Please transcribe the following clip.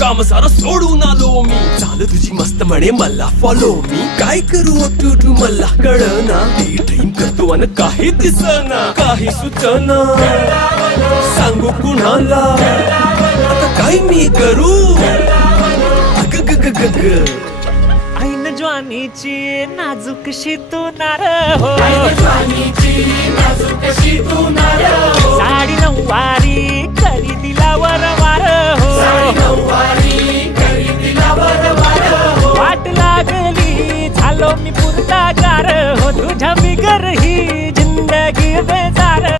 काम सारं सोडून आलो मी. चाल तुझी मस्त म्हणे मला फॉलो मी. काय करू टू मला कळना. ड्रीम करतो अन काही दिसना. काही सुचना सांगू कुणाला. आता काय मी करू. ग ग ग ग ग. ऐन ज्वानीची नाजूकशी तू नार हो. ऐन ज्वानीची नाजूकशी तू